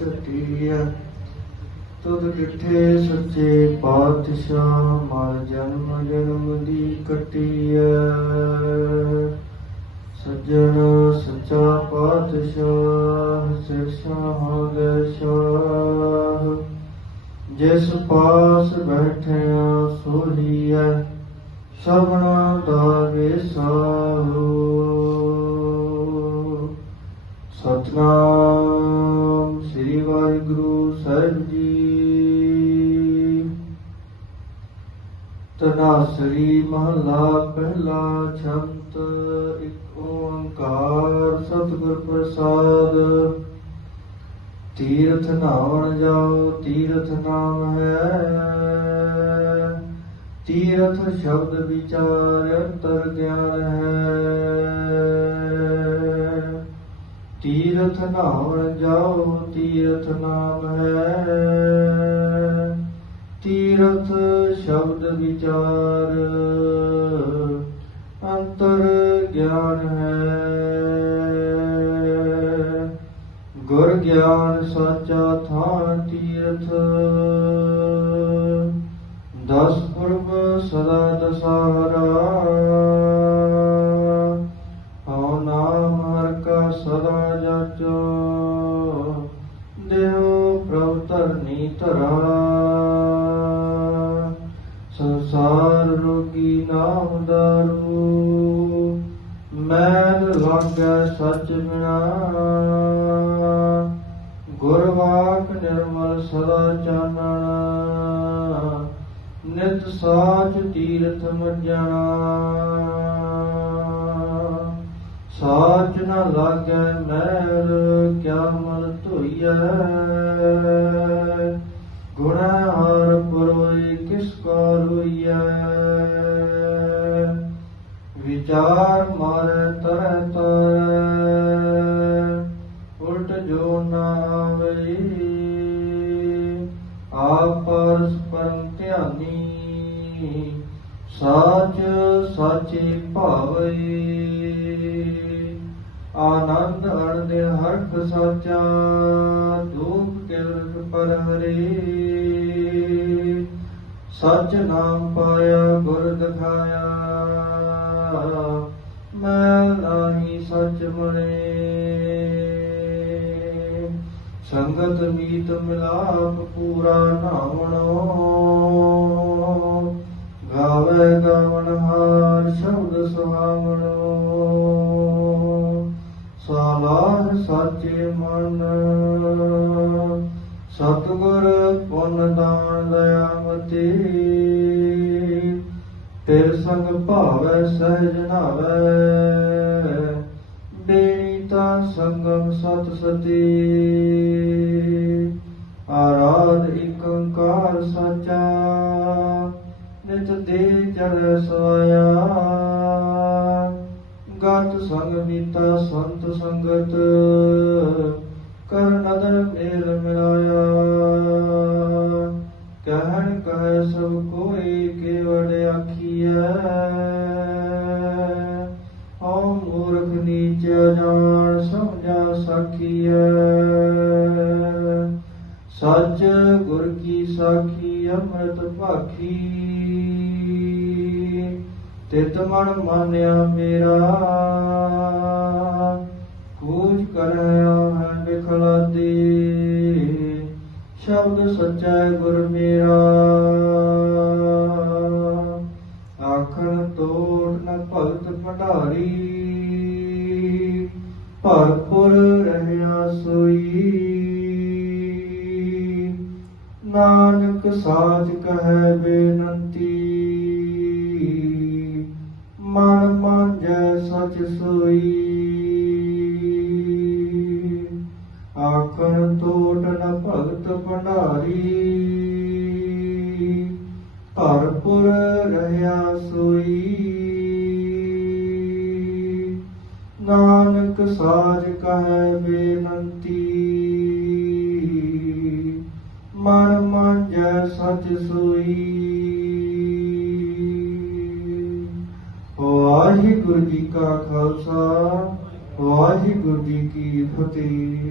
ਝਟੀਐ ਤੁਧ ਡਿਠੇ ਸੱਚੇ ਪਾਤਸ਼ਾਹ ਮਰ ਜਨਮ ਜਨਮ ਦੀ ਕਟੀਐ ਸੱਜਣ ਸੱਚਾ ਪਾਤਸ਼ਾਹ, ਸਿਰਸਾ ਦੇ ਸ਼ਾਹ। ਜਿਸ ਪਾਸ ਬੈਠਿਆ ਸੋਹੀਐ ਸਭਨਾ ਦਾ ਵਿਸਾਹੋ ਸਤਨਾਮ ਵਾਹਿਗੁਰੂ ਤਨਾਸਰੀ ਮਹਲਾ ਪਹਿਲਾ ਛੰਤ, ਇੱਕ ਓੰਕਾਰ ਸਤਿਗੁਰ ਪ੍ਰਸਾਦ। ਤੀਰਥ ਨਾਵਣ ਜਾਓ, ਤੀਰਥ ਨਾਮ ਹੈ। ਤੀਰਥ ਸ਼ਬਦ ਵਿਚਾਰ ਅੰਤਰ ਗਿਆਨ ਹੈ। ਤੀਰਥ ਨਾਵਣ ਜਾਓ, ਤੀਰਥ ਨਾਮ ਹੈ। ਤੀਰਥ ਸ਼ਬਦ ਵਿਚਾਰ, ਅੰਤਰ ਗਿਆਨ ਹੈ। ਗੁਰ ਗਿਆਨ ਸਾਚਾ ਥਾਨ ਤੀਰਥ, ਦਸ ਪੁਰਬ ਸਦਾ ਦਸਾਰਾ। ਧਰਨੀ ਧਰਾ ਸੰਸਾਰ ਰੋਗੀ ਨਾਮ ਦਾਰੂ। ਮੈਲ ਲਾਗੈ ਸੱਚ ਬਿਨਾ। ਗੁਰਵਾਕ ਨਿਰਮਲ ਸਦਾ ਚਾਨਣ। ਨਿਤ ਸਾਚ ਤੀਰਥ ਮਜਣਾ ਸਾਚ ਨਾ ਲਾਗੈ ਮੈਲ, ਕਿਆ ਮਲ ਧੋਈਐ? ਵਿਚਾਰ ਮਾਰੇ ਤਰੈ ਤਰੈ ਉਲਟ ਜੋ ਨਾ ਆਵਈ, ਆਪ ਪਰਸ ਪਰਮ ਧਿਆਨੀ, ਸਾਚ ਸਾਚੇ ਭਾਵਈ। ਆਨੰਦ ਅਨੰਦ ਹਰਕ ਸਾਚਾ ਦੁਖ ਕਿਰਤ ਪਰ ਹਰੇ ਸਚ ਨਾਮ ਪਾਇਆ, ਗੁਰ ਦਿਖਾਇਆ ਮੈਂ ਨਾਹੀ ਸੱਚ ਮਣੇ ਸੰਗਤ ਮੀਤ ਮਿਲਾਪ ਪੂਰਾ ਨਾਵਣੋ। ਗਾਵੇ ਗਾਵਨ ਹਾਰ ਸ਼ਬਦ ਸੁਹਾਵਣੋ ਸਾਲਾਹ ਸਾਚੇ ਮਨ। ਸਤਿਗੁਰ ਪੁੰਨ ਦਾਨ ਦਇਆ ਦਇਆਮਤੀ ਤੇਰ ਸੰਗ ਭਾਵੈ ਸਹਿਜ ਨਾਵੈ ਬੇਤਾ ਸੰਗਮ ਸਤ ਸਤੀ। ਆਰਾਧ ਇਕ ਓੰਕਾਰ ਸਾਚਾ, ਨਿਤ ਦੇ ਚਰ ਸੋਇਆ ਗਤ ਸੰਗ ਮੀਤਾ ਸੰਤ ਸੰਗਤ ਕਰ ਨਦਰ ਮੇਲ ਮਿਲਾਇਆ। ਸੱਚ ਗੁਰ ਕੀ ਸਾਖੀ, ਅੰਮ੍ਰਿਤ ਭਾਖੀ। ਤਿਤ ਮਨ ਮਾਨਿਆ ਮੇਰਾ, ਕੂਜ ਕਰਿਆ ਹੈ ਵਿਖਲਾਦੀ ਸ਼ਬਦ ਸੱਚਾ ਗੁਰ ਮੇਰਾ, ਆਖਣ ਤੋੜ ਨ ਭਗਤ ਭੰਡਾਰੀ। ਭਰਪੁਰ ਨਾਨਕ ਸਾਚ ਕਹੈ ਬੇਨੰਤੀ। ਮਨ ਮਾਂਜੈ ਸਚ ਸੋਈ। ਆਖਣ ਤੋਟ ਨ ਭਗਤ ਭੰਡਾਰੀ। ਭਰਪੁਰ ਰਹਿਆ ਸੋਈ। ਨਾਨਕ ਸਾਜ ਕਹੈ ਬੇਨੰਤੀ। ਮਨ ਮਾਂਜੈ ਸੱਚ ਸੋਈ। ਵਾਹਿਗੁਰੂ ਜੀ ਕਾ ਖਾਲਸਾ ਵਾਹਿਗੁਰੂ ਜੀ ਕੀ ਫਤਿਹ।